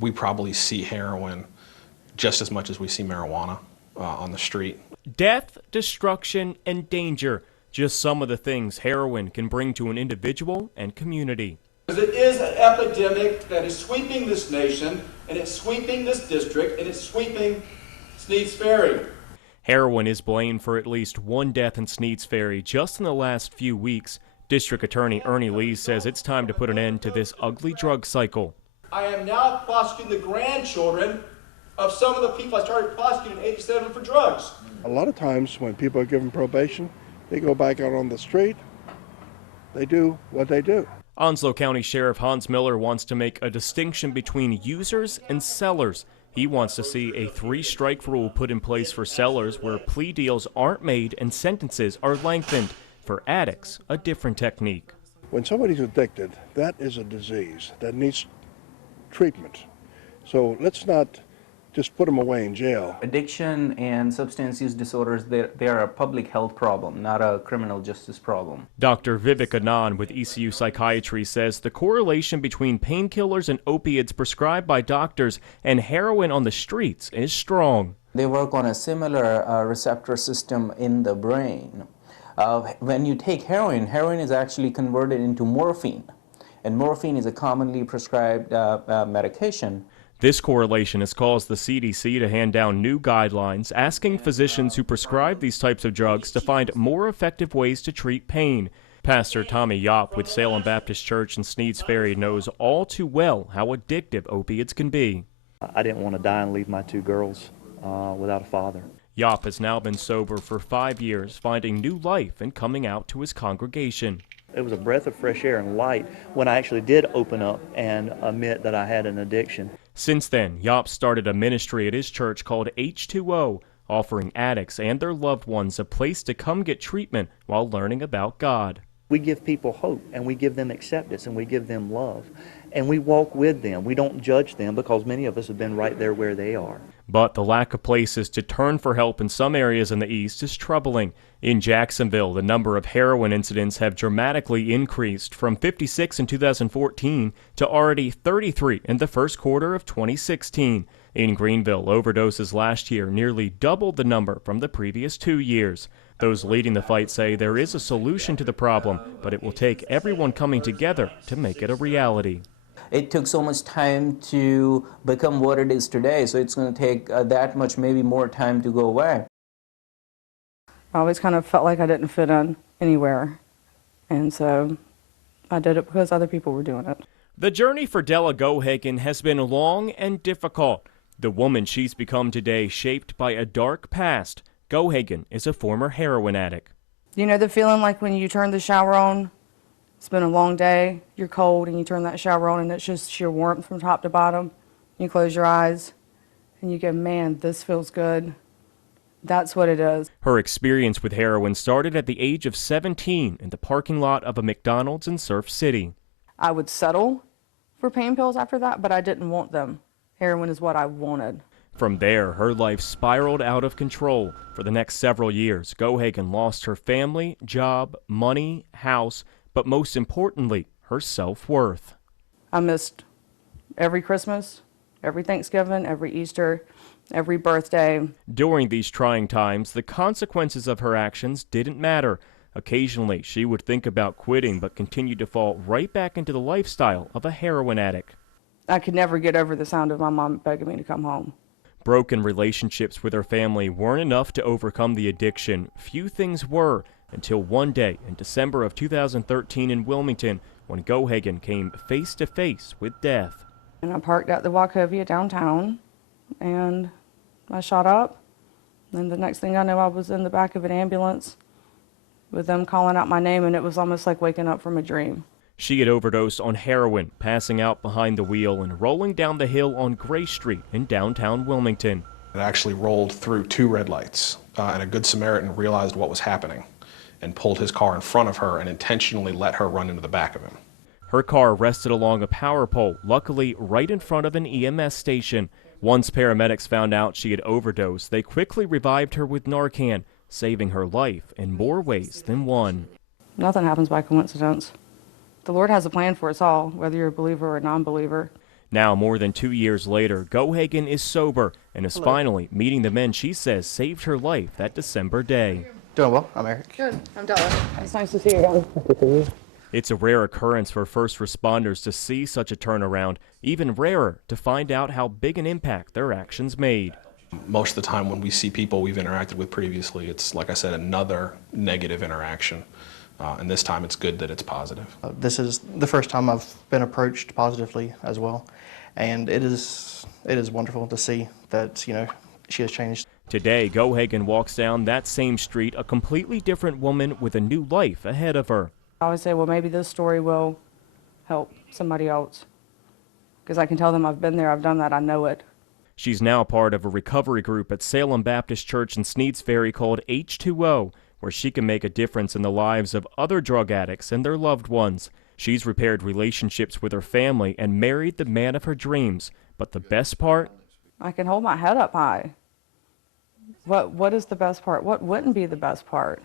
We probably see heroin just as much as we see marijuana on the street. Death, destruction, and danger. Just some of the things heroin can bring to an individual and community. It is an epidemic that is sweeping this nation, and it's sweeping this district, and it's sweeping Sneads Ferry. Heroin is blamed for at least one death in Sneads Ferry just in the last few weeks. District Attorney Ernie Lee says it's time to put an end to this ugly drug cycle. I am now prosecuting the grandchildren of some of the people I started prosecuting in '87 for drugs. A lot of times when people are given probation, they go back out on the street, they do what they do. Onslow County Sheriff Hans Miller wants to make a distinction between users and sellers. He wants to see a 3-strike rule put in place for sellers where plea deals aren't made and sentences are lengthened. For addicts, a different technique. When somebody's addicted, that is a disease that needs treatment. So let's not just put them away in jail. Addiction and substance use disorders, they are a public health problem, not a criminal justice problem. Dr. Vivek Anand with ECU Psychiatry says the correlation between painkillers and opiates prescribed by doctors and heroin on the streets is strong. They work on a similar receptor system in the brain. When you take heroin, heroin is actually converted into morphine, and morphine is a commonly prescribed medication. This correlation has caused the CDC to hand down new guidelines asking physicians who prescribe these types of drugs to find more effective ways to treat pain. Pastor Tommy Yopp with Salem Baptist Church in Sneads Ferry knows all too well how addictive opiates can be. I didn't want to die and leave my 2 girls without a father. Yopp has now been sober for 5 years, finding new life and coming out to his congregation. It was a breath of fresh air and light when I actually did open up and admit that I had an addiction. Since then, Yopp started a ministry at his church called H2O, offering addicts and their loved ones a place to come get treatment while learning about God. We give people hope, and we give them acceptance, and we give them love, and we walk with them. We don't judge them because many of us have been right there where they are. But the lack of places to turn for help in some areas in the East is troubling. In Jacksonville, the number of heroin incidents have dramatically increased from 56 in 2014 to already 33 in the first quarter of 2016. In Greenville, overdoses last year nearly doubled the number from the previous 2 years. Those leading the fight say there is a solution to the problem, but it will take everyone coming together to make it a reality. It took so much time to become what it is today, so it's going to take that much, maybe more time to go away. I always kind of felt like I didn't fit in anywhere, and so I did it because other people were doing it. The journey for Della Gohagen has been long and difficult. The woman she's become today shaped by a dark past. Gohagen is a former heroin addict. You know the feeling like when you turn the shower on, it's been a long day, you're cold, and you turn that shower on and it's just sheer warmth from top to bottom. You close your eyes and you go, man, this feels good. That's what it is. Her experience with heroin started at the age of 17 in the parking lot of a McDonald's in Surf City. I would settle for pain pills after that, but I didn't want them. Heroin is what I wanted. From there, her life spiraled out of control. For the next several years, Gohagen lost her family, job, money, house, but most importantly, her self-worth. I missed every Christmas, every Thanksgiving, every Easter, every birthday. During these trying times, the consequences of her actions didn't matter. Occasionally, she would think about quitting, but continued to fall right back into the lifestyle of a heroin addict. I could never get over the sound of my mom begging me to come home. Broken relationships with her family weren't enough to overcome the addiction. Few things were, until one day in December of 2013 in Wilmington, when Gohagen came face to face with death. And I parked at the Wachovia downtown, and I shot up. And the next thing I know, I was in the back of an ambulance with them calling out my name, and it was almost like waking up from a dream. She had overdosed on heroin, passing out behind the wheel and rolling down the hill on Gray Street in downtown Wilmington. It actually rolled through 2 red lights, and a Good Samaritan realized what was happening and pulled his car in front of her and intentionally let her run into the back of him. Her car rested along a power pole, luckily right in front of an EMS station. Once paramedics found out she had overdosed, they quickly revived her with Narcan, saving her life in more ways than one. Nothing happens by coincidence. The Lord has a plan for us all, whether you're a believer or a non-believer. Now, more than 2 years later, Gohagen is sober and is finally meeting the men she says saved her life that December day. Doing well. I'm Eric. Good. I'm Della. It's nice to see you again. It's a rare occurrence for first responders to see such a turnaround, even rarer to find out how big an impact their actions made. Most of the time when we see people we've interacted with previously, it's, like I said, another negative interaction. And this time it's good that it's positive. This is the first time I've been approached positively as well, and it is wonderful to see that, you know, she has changed. Today, Gohagen walks down that same street, a completely different woman with a new life ahead of her. I always say, well, maybe this story will help somebody else, because I can tell them I've been there, I've done that, I know it. She's now part of a recovery group at Salem Baptist Church in Sneads Ferry called H2O, where she can make a difference in the lives of other drug addicts and their loved ones. She's repaired relationships with her family and married the man of her dreams. But the best part? I can hold my head up high. What is the best part? What wouldn't be the best part?